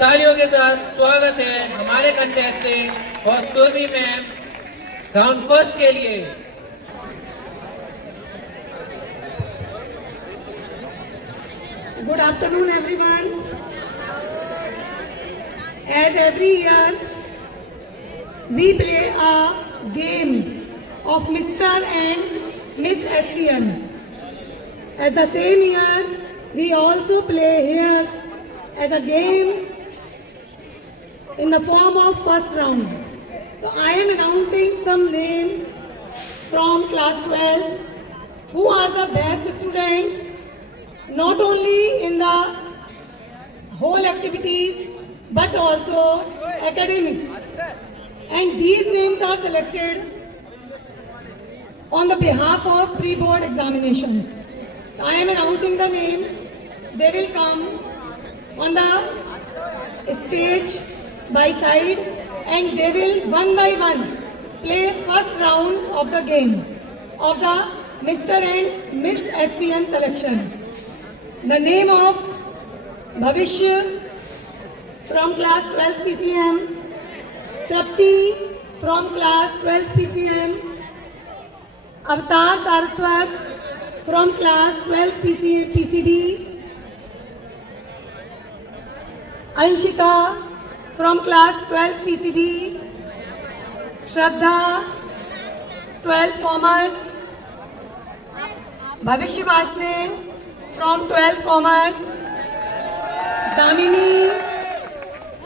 तालियों के साथ स्वागत है हमारे कंटेस्टेंट और सुरभि मैम राउंड फर्स्ट के लिए। Good afternoon, everyone. As every year, we play a game of Mr. and Miss SVM. As the same year, we also play here as a game in the form of first round. So I am announcing some names from class 12 who are the best student not only in the whole activities but also academics, and these names are selected on the behalf of pre-board examinations. I am announcing the name. They will come on the stage by side and they will one by one play first round of the game of the Mr. and Miss SPM selection. The name of Bhavishya from class 12 PCM, Trapti from class 12 PCM, Avatar Saraswat from class 12 PCB, Anshika from class 12 PCB, Shraddha 12 Commerce, Bhavishya Vashne from 12 Commerce, Damini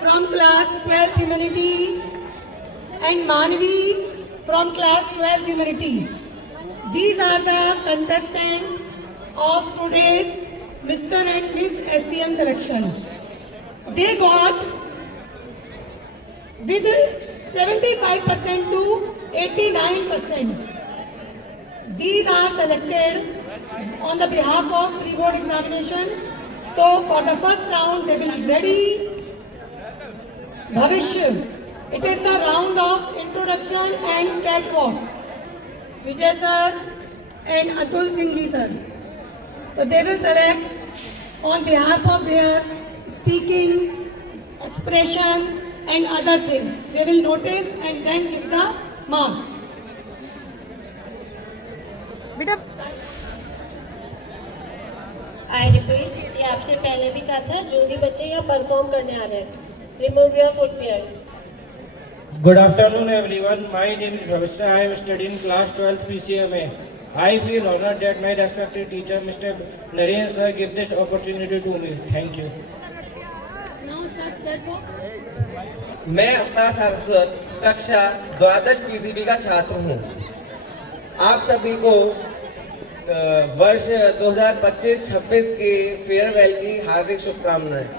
from class 12 Humanity, and Manvi from class 12 Humanity. These are the contestants of today's Mr. and Miss SPM selection. They got with 75% to 89%. These are selected on the behalf of pre-board examination. So for the first round they will be ready. Bhavishya. It is the round of introduction and catwalk. Vijay sir and Atul Singh ji sir. So they will select on behalf of their speaking, expression and other things. They will notice and then give the marks. I repeat, ये आपसे पहले भी कहा था, जो भी बच्चे यहाँ परफॉर्म करने आ रहे हैं, remove your footwears. Good afternoon, everyone. My name is Bhavishya. I am studying class 12 PCMA. I feel honored that my respected teacher, Mr. Naren sir, gave this opportunity to me. Thank you. Now start catwalk. मैं अवतार सारस्वत कक्षा द्वादश PCB का छात्र हूँ। आप सभी को वर्ष 2025-26 के फेयरवेल की हार्दिक शुभकामनाएं।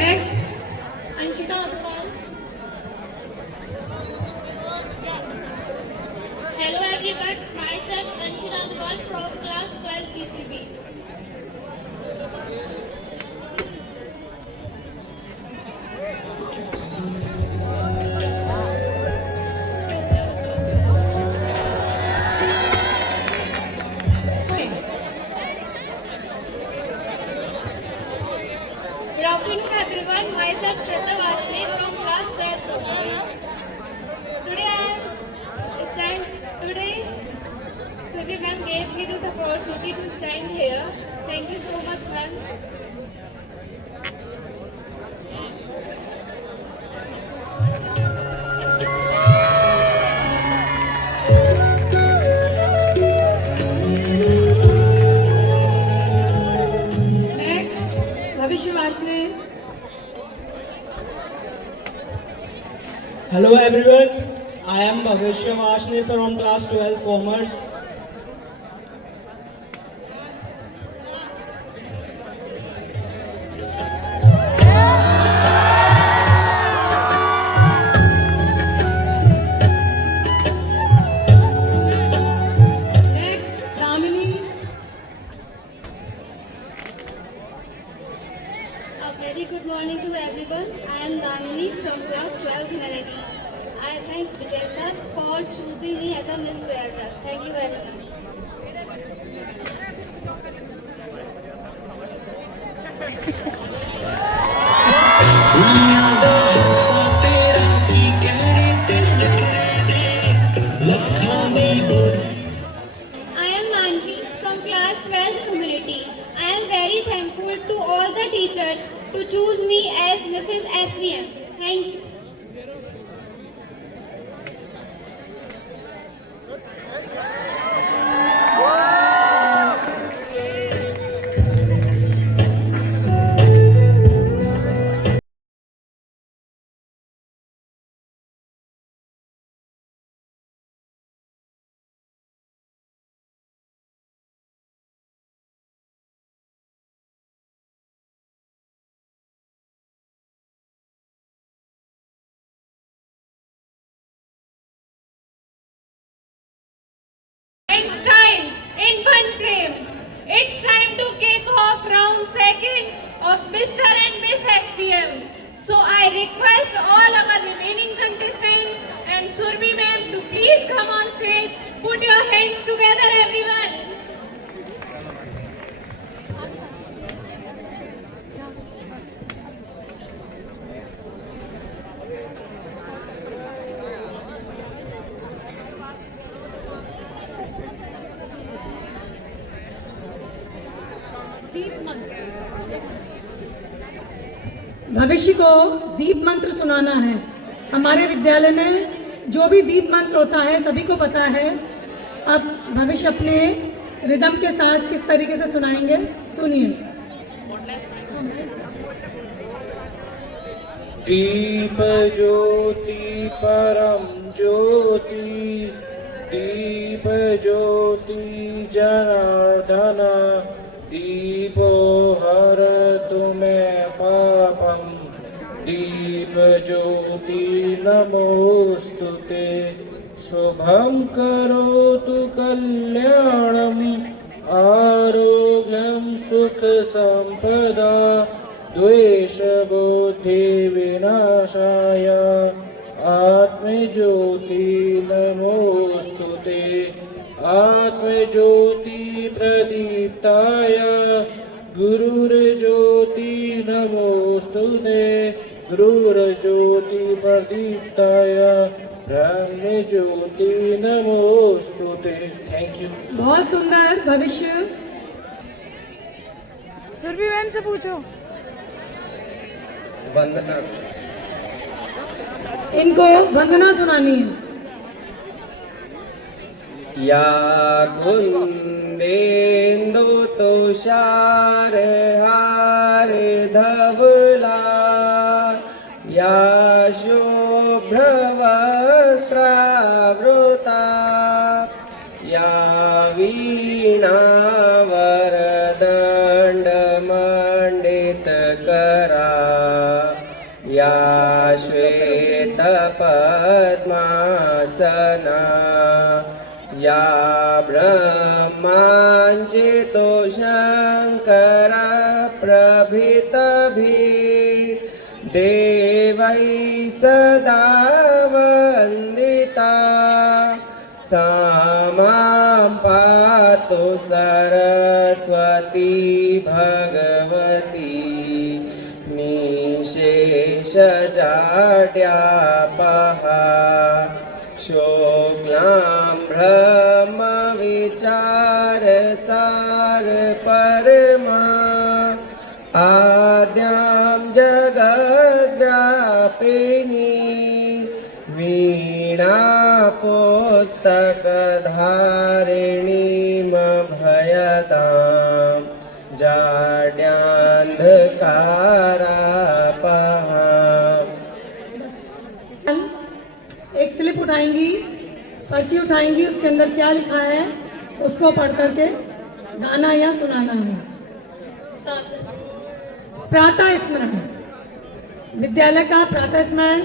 Next, Anshika Agarwal. Hello everyone, myself Anshika Agarwal from class 12 PCB. Good afternoon everyone, myself Shraddha Vashne from class 12 Commerce. Today Surbhi ma'am gave me this opportunity to stand here. Thank you so much ma'am. Next, Bhavishya Vashne. Hello everyone, I am Bhavishya Vashne from class 12 Commerce. Next, Damini. A very good morning to everyone. I am Damini from class 12 Humanities. I thank Vijay sir for choosing me as a Miss Fairweather. Thank you very much. I am Manvi from class 12 community. I am very thankful to all the teachers to choose me as Mrs. SVM. Thank you. It's time in one frame. It's time to kick off round second of Mr. and Miss SVM. So I request all our remaining contestants and Survi ma'am to please come on stage. Put your hands together, everyone. भविष्य को दीप मंत्र सुनाना है। हमारे विद्यालय में जो भी दीप मंत्र होता है सभी को पता है। अब भविष्य अपने रिदम के साथ किस तरीके से सुनाएंगे, सुनिए। दीप ज्योति परम ज्योति, दीप ज्योति जनार्दन, दीपो हरतु मे पापम, दीप ज्योति नमोस्तुते, शुभं करोतु कल्याणम, आरोग्यं सुख संपदा, द्वेष बुद्धि विनाशाय, आत्मज्योति नमोस्तुते, आत्मज्योति प्रदीप्ताय, गुरुर्ज्योति नमोस्तुते, गुरुर्ज्योति प्रदीप्ताय, ब्रह्मज्योति नमोस्तुते। Thank you. बहुत सुंदर। भविष्य सुरभि मैम से पूछो। वंदना। इनको वंदना सुनानी है। या कुंदेन्दु तुषार हार धवला, या शुभ्रवस्त्रावृता, या वीणा वरदण्डमण्डितकरा, या श्वेतपद्मासना, या ब्रह्माञ्चितो शङ्करा प्रभृतभिः देवैः सदा वन्दिता, सा मां पातु सरस्वती भगवती, निःशेषजाड्यापहा, शुक्लां ब्रह्मविचारसार परमा, आद्यां जगद्व्यापिनी, वीणा पुस्तकधारिणीमभयतां, जाड्यान्धकारापहा। एक स्लिप उठाएंगी, पर्ची उठाएंगी, उसके अंदर क्या लिखा है उसको पढ़ करके गाना या सुनाना है। प्रातः स्मरण, विद्यालय का प्रातः स्मरण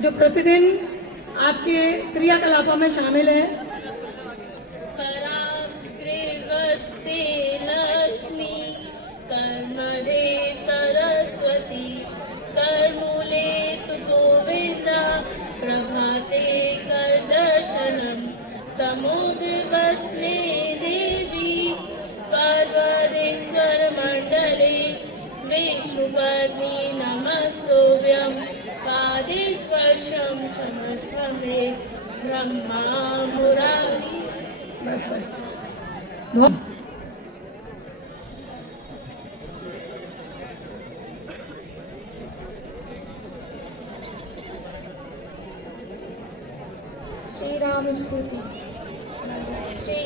जो प्रतिदिन आपके क्रियाकलापों में शामिल है। कराग्रे वस्ते लक्ष्मी, कर्मधे सरस्वती, कर्मूले तु गोविन्द, प्रभाते पत्नी नमस्सोऽभ्यं पादिस्पर्शं समस्तमे ब्रह्मा मुरारी। बस बस बहुत श्री राम स्तुति। श्री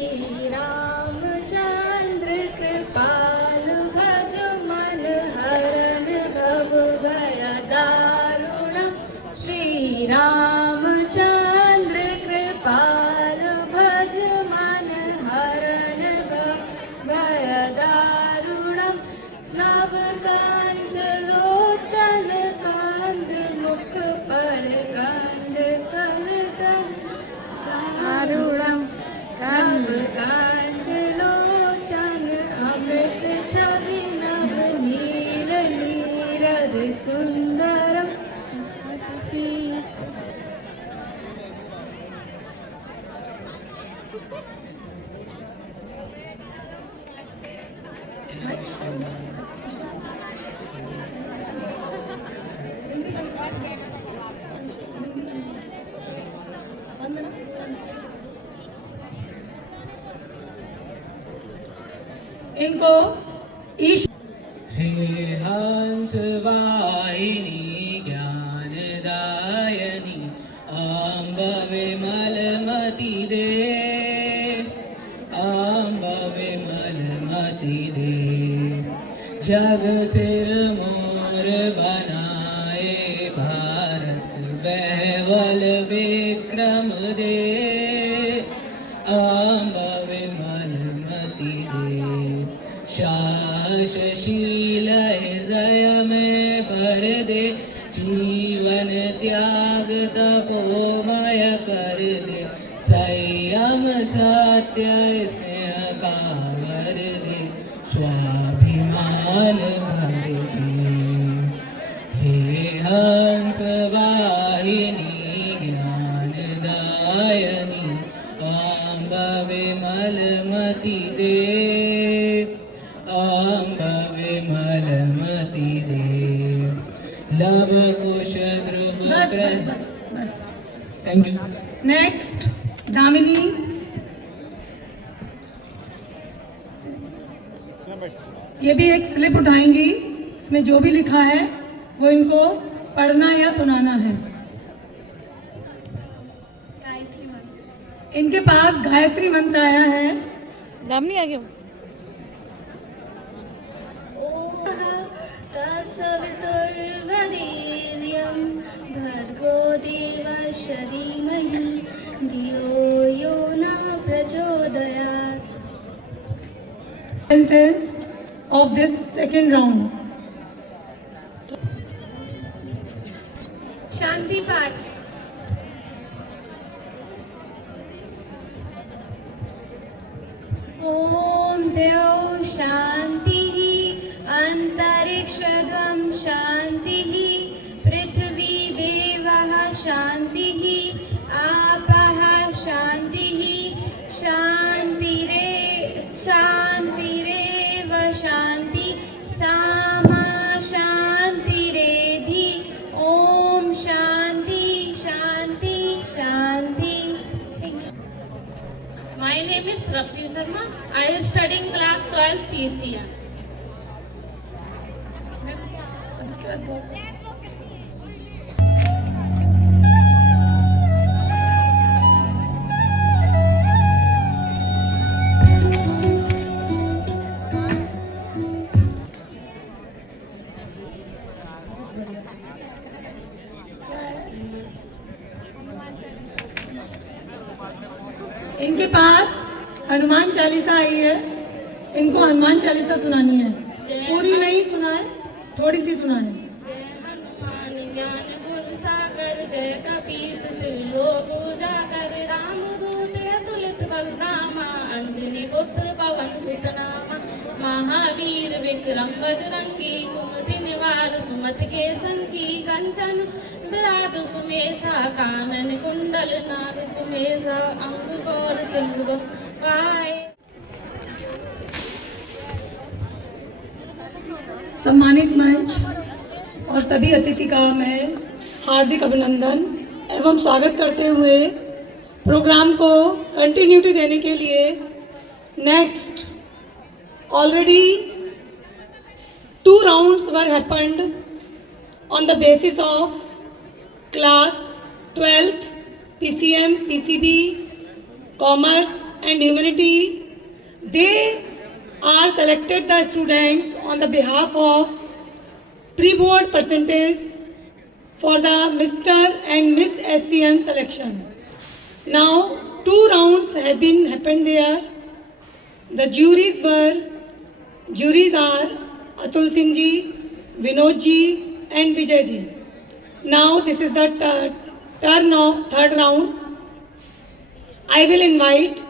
रामचंद्र कृपालु भज मन हरण भव भय दारुणम्। श्री रामचंद्र कृपालु भज मन हरण भव भय दारुणम्। नव कंच लोचन कांद मुख पर कंड कलदम दारुणम्। नव कांच लोचन अमृत छवि नव नील नीरद सुंदरम। इनको ईश हे हंस वाहिनी ज्ञानदायिनी अम्ब विमलमति दे। अम्ब विमलमति दे। जग सिर मोर बनाए भारत बैवल विक्रम दे। अम्ब विमलमति दे। शासशील हृदय में भर दे। जीवन त्याग तपोमय कर दे। संयम सत्य स्नेह का वर दे। स्वाभिमान भर दे। हे हंस वाहिनी ज्ञानदायिनी अम्ब विमलमति दे। अम्ब विमलमति दे। लव कुश ध्रुव बस बस बस बस। Thank you. नेक्स्ट दामिनी। ये भी एक स्लिप उठाएंगी, इसमें जो भी लिखा है वो इनको पढ़ना या सुनाना है। इनके पास गायत्री मंत्र आया है। दामिनी आगे तत्सवितुर्वरेण्यं भर्गो देवस्य धीमहि धियो यो न प्रचोदयात्। Sentence of this second round. शांति पाठ। ॐ द्यौ शान्तिः अन्तरिक्षध्वं शान्तिः पृथ्वी देवः शान्तिः आपः शान्तिः शान्तिरेव शान्ति सामा शान्तिरेधि। ॐ शान्ति शान्ति शान्ति। My name is Trapti Sharma. I am studying class 12 PCM. इनके पास हनुमान चालीसा आई है। इनको हनुमान चालीसा सुनानी है। पूरी नहीं सुनाए, थोड़ी सी सुनाए। जय हनुमान ज्ञान गुण सागर जय कपीस त्रिलोक उजागर रामदूत अतुलित बलधामा अंजनी पुत्र पवन सुत नामा महावीर विक्रम बजरंगी कुमति निवार सुमति के संगी कंचन विराज सुमेसा कानन कुंडल नाग कुमेसा अंग गौर सिंह पाए। सम्मानित मंच और सभी अतिथि का मैं हार्दिक अभिनंदन एवं स्वागत करते हुए प्रोग्राम को कंटिन्यूटी देने के लिए next already 2 rounds were happened on the basis of class 12th PCM, PCB, Commerce and Humanity. They are selected the students on the behalf of pre-board percentage for the Mr. and Miss SVM selection. Now 2 rounds have been happened there. The juries are Atul Singh ji, Vinod ji and Vijay ji. Now this is the turn of 3rd round. I will invite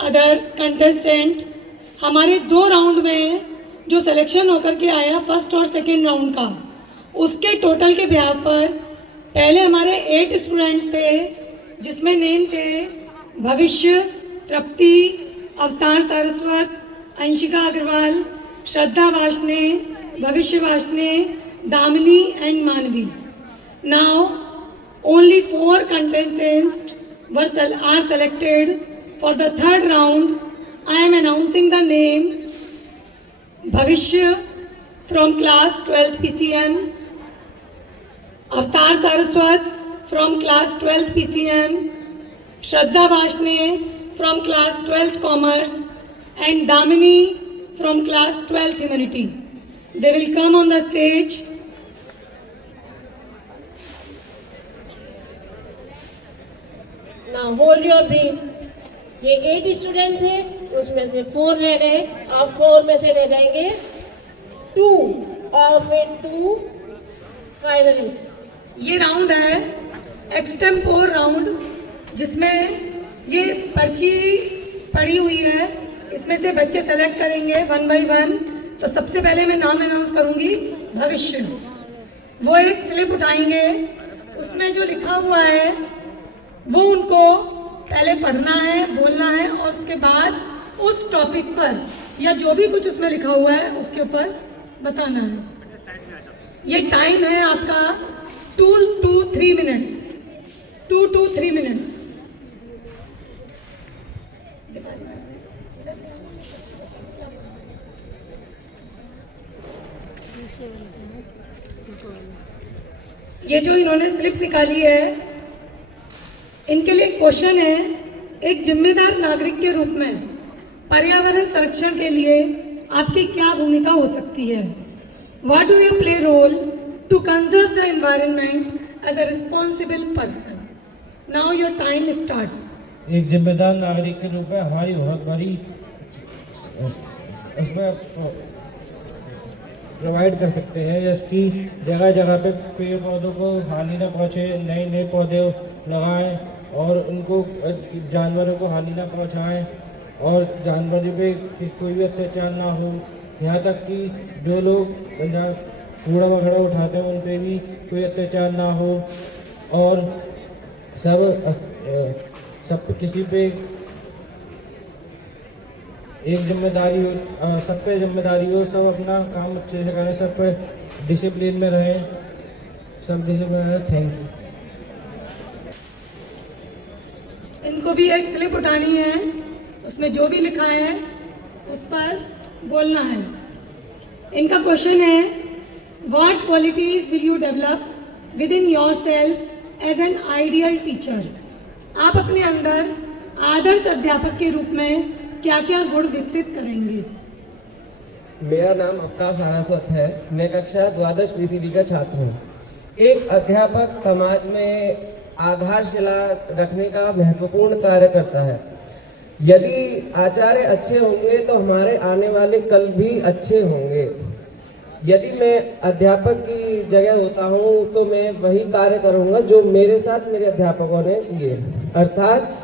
other contestant. हमारे 2 round में जो selection होकर के आया first और second round का, उसके total के ब्याह पर पहले हमारे 8 स्टूडेंट्स थे, जिसमें नेम थे भविष्य, तृप्ति, अवतार सारस्वत, अंशिका अग्रवाल, श्रद्धा वाशने, भविष्य वाशने, दामिनी एंड मानवी. Now only 4 contestants are selected for the 3rd round. I am announcing the name Bhavishya from class 12th PCM, Avatar Saraswat from class 12th PCM, Shraddha Vashne from class 12th Commerce and Damini from class 12th Humanity. They will come on the stage. Now hold your breath. ये 8 student थे, उसमें से 4 रह गए. अब 4 में से रह जाएंगे 2 of it 2 finalists. ये राउंड है एक्सटेम्पोर राउंड, जिसमें ये पर्ची पड़ी हुई है. इसमें से बच्चे सेलेक्ट करेंगे 1 by 1. तो सबसे पहले मैं नाम अनाउंस करूंगी भविष्य. वो एक स्लिप उठाएंगे, उसमें जो लिखा हुआ है वो उनको पहले पढ़ना है, बोलना है और उसके बाद उस टॉपिक पर या जो भी कुछ उसमें लिखा हुआ है उसके ऊपर बताना है. ये टाइम है आपका 2 to 3 minutes. 2 to 3 minutes. ये जो इन्होंने स्लिप निकाली है, इनके लिए क्वेश्चन है, एक जिम्मेदार नागरिक के रूप में पर्यावरण संरक्षण के लिए आपकी क्या भूमिका हो सकती है? What do you play role to conserve the environment as a responsible person? Now your time starts. एक जिम्मेदार नागरिक के रूप में हमारी बहुत बड़ी उसमें प्रोवाइड कर सकते हैं, जैसे जगह जगह पे पेड़ पौधों को हानि न पहुँचे, नए नए पौधे लगाएं और उनको जानवरों को हानि ना पहुंचाएं और जानवरों पे कोई भी अत्याचार ना हो. यहाँ तक कि जो लोग कूड़ा वगैरह उठाते हैं उन पे भी कोई अत्याचार ना हो और सब किसी पे एक जिम्मेदारी हो, सब पे जिम्मेदारी हो, सब अपना काम अच्छे से करें, सब पे डिसिप्लिन में रहें, सब डिसिप्लिन में. Thank you. इनको भी एक स्लिप उठानी है, उसमें जो भी लिखा है उस पर बोलना है. इनका क्वेश्चन है, what qualities will you develop within yourself as an ideal teacher? आप अपने अंदर आदर्श अध्यापक के रूप में क्या क्या गुण विकसित करेंगे? मेरा नाम अवतार सारस्वत है. मैं कक्षा 12 PCB का छात्र हूँ. एक अध्यापक समाज में आधारशिला रखने का महत्वपूर्ण कार्य करता है. यदि आचार्य अच्छे होंगे तो हमारे आने वाले कल भी अच्छे होंगे. यदि मैं अध्यापक की जगह होता हूँ तो मैं वही कार्य करूँगा जो मेरे साथ मेरे अध्यापकों ने किए. अर्थात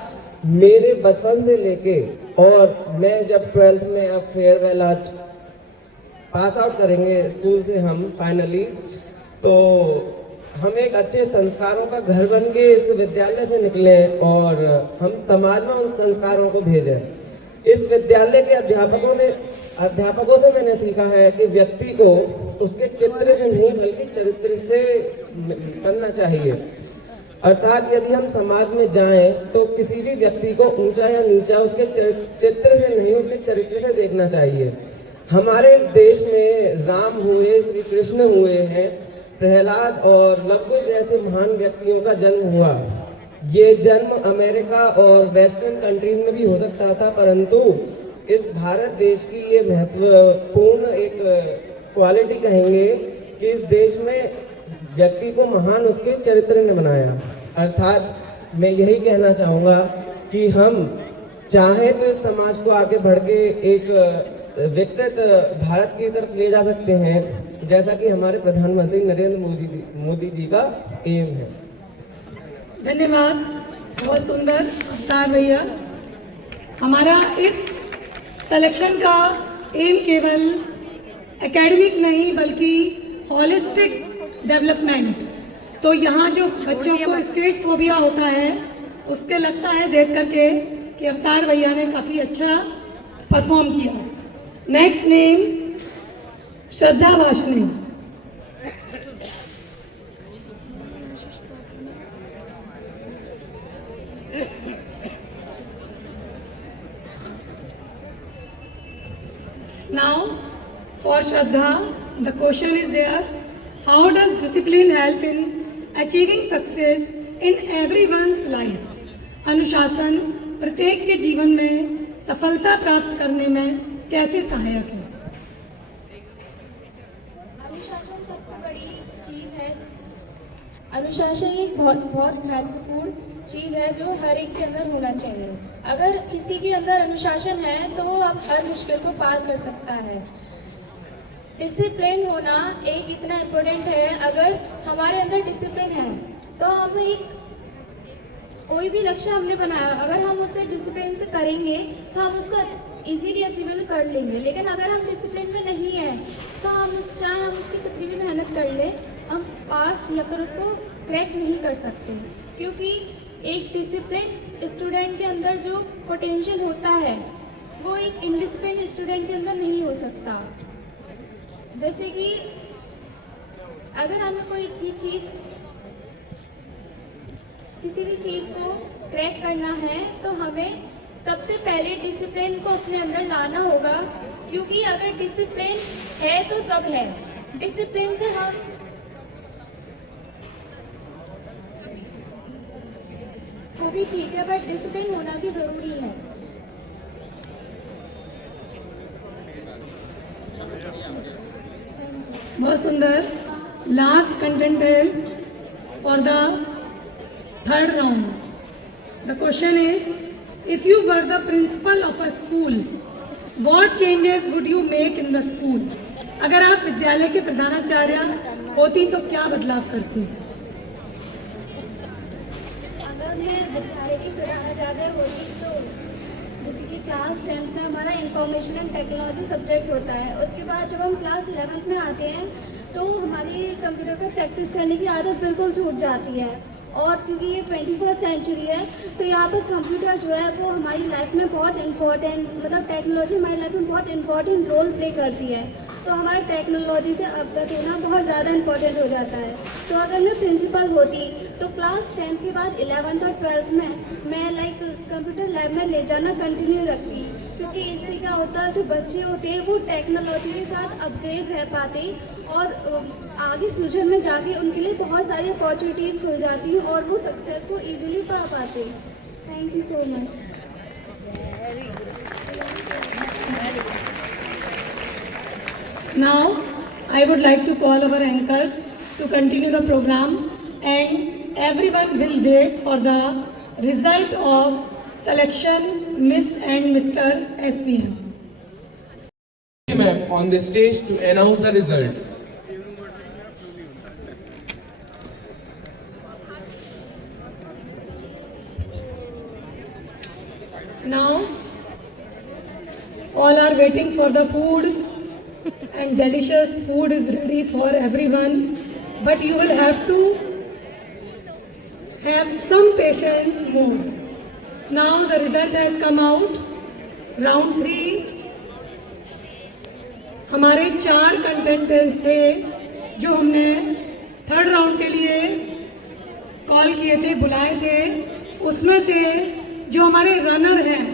मेरे बचपन से लेके और मैं जब 12th में अब फेयरवेल आज पास आउट करेंगे स्कूल से हम फाइनली, तो हम एक अच्छे संस्कारों का घर बन के इस विद्यालय से निकले और हम समाज में उन संस्कारों को भेजें. इस विद्यालय के अध्यापकों से मैंने सीखा है कि व्यक्ति को उसके चित्र से नहीं बल्कि चरित्र से पढ़ना चाहिए। अर्थात यदि हम समाज में जाएं तो किसी भी व्यक्ति को ऊंचा या नीचा उसके चित्र से नहीं उसके चरित्र से देखना चाहिए। हमारे इस देश में राम हुए, श्री कृष्ण हुए हैं, प्रहलाद और लवकुश जैसे महान व्यक्तियों का जन्म हुआ। ये जन्म अमेरिका और वेस्टर्न कंट्रीज में भी हो सकता था, परंतु इस भारत देश की ये महत्वपूर्ण एक क्वालिटी कहेंगे कि इस देश में व्यक्ति को महान उसके चरित्र ने बनाया। अर्थात मैं यही कहना चाहूँगा कि हम चाहें तो इस समाज को आगे बढ़ के एक विकसित भारत की तरफ ले जा सकते हैं, जैसा कि हमारे प्रधानमंत्री नरेंद्र मोदी जी का एम है। धन्यवाद, बहुत सुंदर अवतार भैया। हमारा इस सिलेक्शन का एम केवल एकेडमिक नहीं बल्कि होलिस्टिक डेवलपमेंट। तो यहाँ जो बच्चों को स्टेज फोबिया होता है उसके लगता है देख करके कि अवतार भैया ने काफ़ी अच्छा परफॉर्म किया। Next name Shraddha Vashni. Now for Shraddha, the question is there: how does discipline help in achieving success in everyone's life? अनुशासन प्रत्येक के जीवन में सफलता प्राप्त करने में कैसे सहायक है? अनुशासन सबसे बड़ी चीज़ है। अनुशासन एक बहुत महत्वपूर्ण चीज़ है जो हर एक के अंदर होना चाहिए। अगर किसी के अंदर अनुशासन है तो अब हर मुश्किल को पार कर सकता है। डिसिप्लिन होना एक इतना इम्पोर्टेंट है। अगर हमारे अंदर डिसिप्लिन है तो हम कोई भी लक्ष्य हमने बनाया, अगर हम उसे डिसिप्लिन से करेंगे तो हम उसको इजीली अचीवेबल कर लेंगे। लेकिन अगर हम डिसिप्लिन में नहीं हैं तो चाहे हम उसकी कितनी भी मेहनत कर लें, हम पास या फिर उसको क्रैक नहीं कर सकते। क्योंकि एक डिसिप्लिन स्टूडेंट के अंदर जो पोटेंशियल होता है वो एक इनडिसिप्लिन स्टूडेंट के अंदर नहीं हो सकता। जैसे कि अगर हमें कोई भी चीज़, किसी भी चीज़ को क्रैक करना है तो हमें सबसे पहले डिसिप्लिन को अपने अंदर लाना होगा। क्योंकि अगर डिसिप्लिन है तो सब है। डिसिप्लिन से हम वो भी ठीक है, बट डिसिप्लिन होना भी ज़रूरी है। बहुत सुंदर। Last contestant for the third round. The question is: if you were the principle of a school, what changes would you make in the school? अगर आप विद्यालय के प्रधानाचार्य होती तो क्या बदलाव करती? अगर मैं विद्यालय की प्रधानाचार्य होती तो जैसे कि क्लास 10th में हमारा इंफॉर्मेशन एंड टेक्नोलॉजी सब्जेक्ट होता है। उसके बाद जब हम क्लास 11th में आते हैं तो हमारी कंप्यूटर पर प्रैक्टिस करने की आदत बिल्कुल छूट जाती है। और क्योंकि ये 21st सेंचुरी है तो यहाँ पर कंप्यूटर जो है वो हमारी लाइफ में बहुत इम्पोर्टेंट, मतलब टेक्नोलॉजी हमारी लाइफ में बहुत इम्पोर्टेंट रोल प्ले करती है। तो हमारा टेक्नोलॉजी से अवगत होना बहुत ज़्यादा इम्पोर्टेंट हो जाता है। तो अगर मैं प्रिंसिपल होती तो क्लास 10th के बाद 11th और 12th में मैं कंप्यूटर लैब में ले जाना कंटिन्यू रखती। क्योंकि इससे क्या होता है, जो बच्चे होते हैं वो टेक्नोलॉजी के साथ अपग्रेड रह पाते और आगे फ्यूचर में जाके उनके लिए बहुत सारी अपॉर्चुनिटीज़ खुल जाती हैं और वो सक्सेस को ईजिली पा पाते। Thank you so much. Now, I would like to call our anchors to continue the program, and everyone will wait for the result of selection Miss and Mr. SVM. Ma'am on the stage to announce the results. Now, all are waiting for the food. And delicious food is ready for everyone, but you will have to have some patience more. Now the result has come out. Round 3 हमारे 4 contestant थे जो हमने third round के लिए call किए थे, बुलाए थे। उसमें से जो हमारे रनर हैं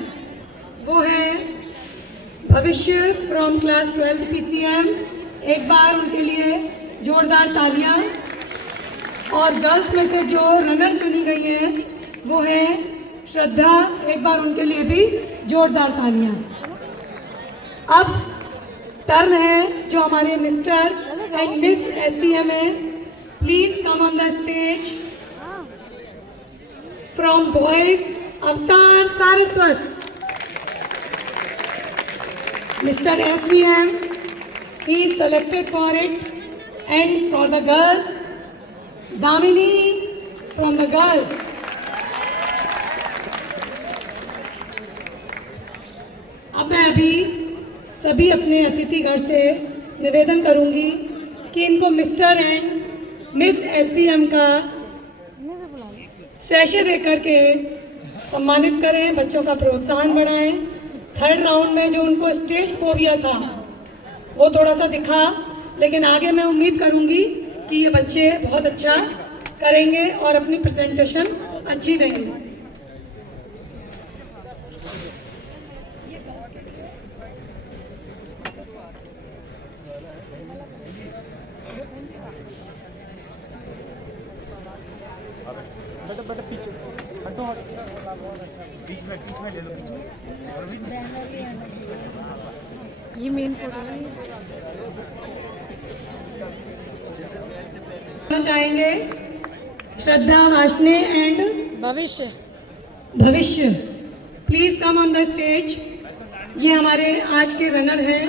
वो हैं भविष्य फ्रॉम क्लास 12 PCM। एक बार उनके लिए जोरदार तालियां। और गर्ल्स में से जो रनर चुनी गई हैं वो है श्रद्धा, एक बार उनके लिए भी जोरदार तालियां। अब टर्न है जो हमारे मिस्टर एंड मिस SVM है। Please come on the stage from boys अवतार Saraswat, Mr. SVM, he is selected for it, and for the girls, Damini from the girls. अब मैं अभी सभी अपने अतिथिगण से निवेदन करूंगी कि इनको मिस्टर एंड मिस SVM का सैशे दे करके सम्मानित करें, बच्चों का प्रोत्साहन बढ़ाएं। थर्ड राउंड में जो उनको स्टेज फोबिया था वो थोड़ा सा दिखा, लेकिन आगे मैं उम्मीद करूंगी कि ये बच्चे बहुत अच्छा करेंगे और अपनी प्रेजेंटेशन अच्छी देंगे। ये मेन फोटो चाहेंगे श्रद्धा, वाशने एंड भविष्य। Please come on the stage. ये हमारे आज के रनर हैं।